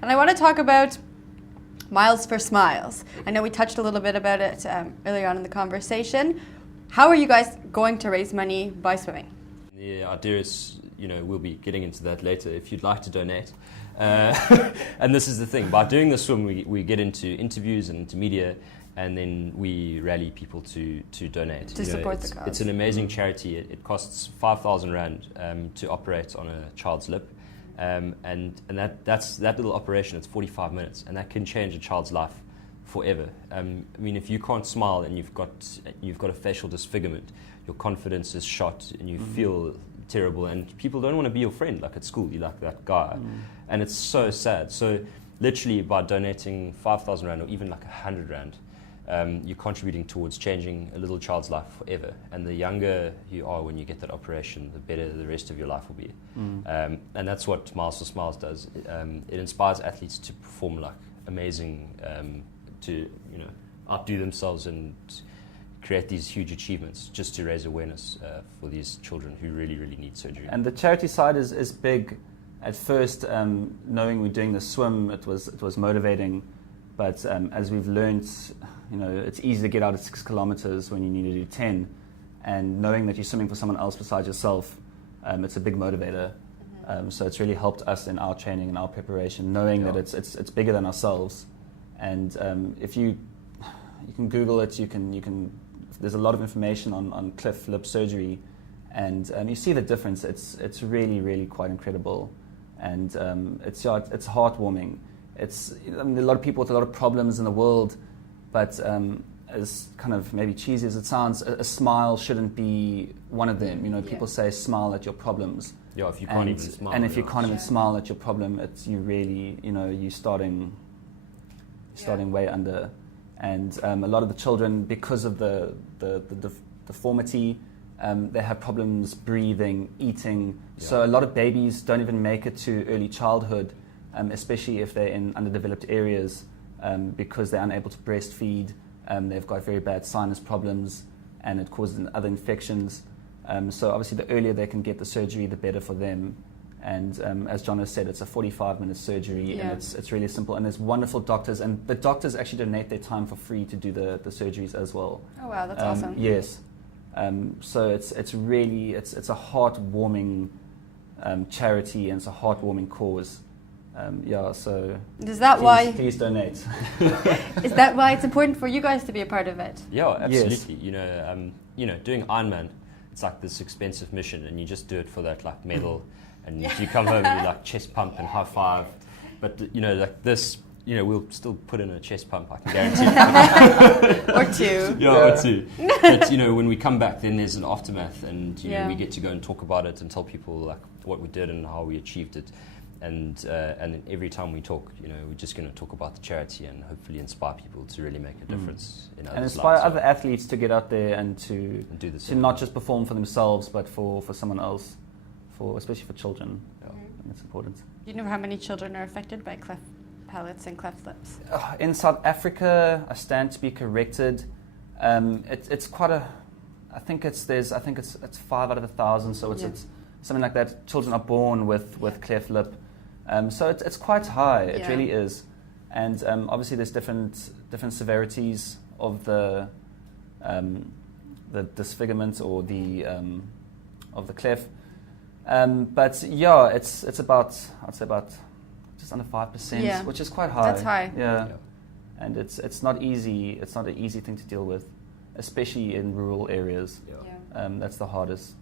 And I want to talk about Miles for Smiles. I know we touched a little bit about it earlier on in the conversation. How are you guys going to raise money by swimming? The idea is, we'll be getting into that later if you'd like to donate. And this is the thing, by doing the swim, we get into interviews and into media, and then we rally people to donate. To support the cause. It's an amazing charity. It costs 5,000 Rand to operate on a child's lip. And that little operation, it's 45 minutes, and that can change a child's life forever. If you can't smile and you've got a facial disfigurement, your confidence is shot and you feel terrible, and people don't want to be your friend. Like at school, you're like that guy, and it's so sad. So literally by donating 5,000 Rand or even like 100 Rand, you're contributing towards changing a little child's life forever. And the younger you are when you get that operation, the better the rest of your life will be. And that's what Miles for Smiles does. It inspires athletes to perform like amazing, to outdo themselves and create these huge achievements just to raise awareness for these children who really, really need surgery. And the charity side is big. At first, knowing we're doing the swim, it was motivating. But as we've learned, it's easy to get out at 6 kilometers when you need to do 10. And knowing that you're swimming for someone else besides yourself, it's a big motivator. So it's really helped us in our training and our preparation, knowing that it's bigger than ourselves. And if you can Google it, you can. There's a lot of information on cleft lip surgery, and you see the difference. It's really, really quite incredible, and it's heartwarming. A lot of people with a lot of problems in the world, but as kind of maybe cheesy as it sounds, a smile shouldn't be one of them. People say smile at your problems. Yeah, if you can't even smile. And if you can't even smile at your problem, it's you really, you're starting way under. And a lot of the children, because of the deformity, they have problems breathing, eating. Yeah. So a lot of babies don't even make it to early childhood, especially if they're in underdeveloped areas, because they're unable to breastfeed. They've got very bad sinus problems, and it causes other infections. So obviously the earlier they can get the surgery, the better for them. And as Jonno said, it's a 45-minute surgery, and it's really simple. And there's wonderful doctors, and the doctors actually donate their time for free to do the surgeries as well. Oh wow, that's awesome. Yes. So it's really a heartwarming charity, and it's a heartwarming cause. So is that please donate. Is that why it's important for you guys to be a part of it? Yeah, absolutely. Yes. Doing Ironman, it's like this expensive mission, and you just do it for that like medal. And you come home and you like chest pump and high five, but like this, we'll still put in a chest pump, I can guarantee. Or two. Or two. But when we come back, then there's an aftermath, and we get to go and talk about it and tell people like what we did and how we achieved it, and then every time we talk, we're just going to talk about the charity and hopefully inspire people to really make a difference in others' lives. And inspire other athletes to get out there and to not just perform for themselves, but for someone else. Especially for children, it's important. Do you know how many children are affected by cleft palates and cleft lips? In South Africa, I stand to be corrected. It's quite a. I think it's 5 out of 1,000. So it's something like that. Children are born with cleft lip, so it's quite high. It really is, and obviously there's different severities of the disfigurement or the of the cleft. But it's about, I'd say about just under 5%, which is quite high. That's high. Yeah. And it's not easy. It's not an easy thing to deal with, especially in rural areas. That's the hardest.